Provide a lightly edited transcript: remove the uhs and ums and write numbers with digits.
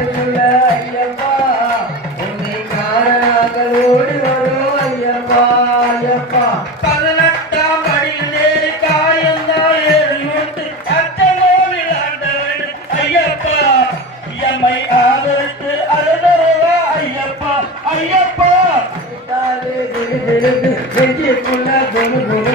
ஐயப்பா உன்னை காரணங்கள் ஓடி வரும் ஐயப்பா ஐயப்பா 18ஆம் படியில் ஏறி காயந்தான் ஏறி விட்டு அத்தனோவில் ஆண்டவன் ஐயப்பா எம்மை ஆதரித்து அழுதவா ஐயப்பா ஐயப்பா நெஞ்சுக்குள்ள குரு குரு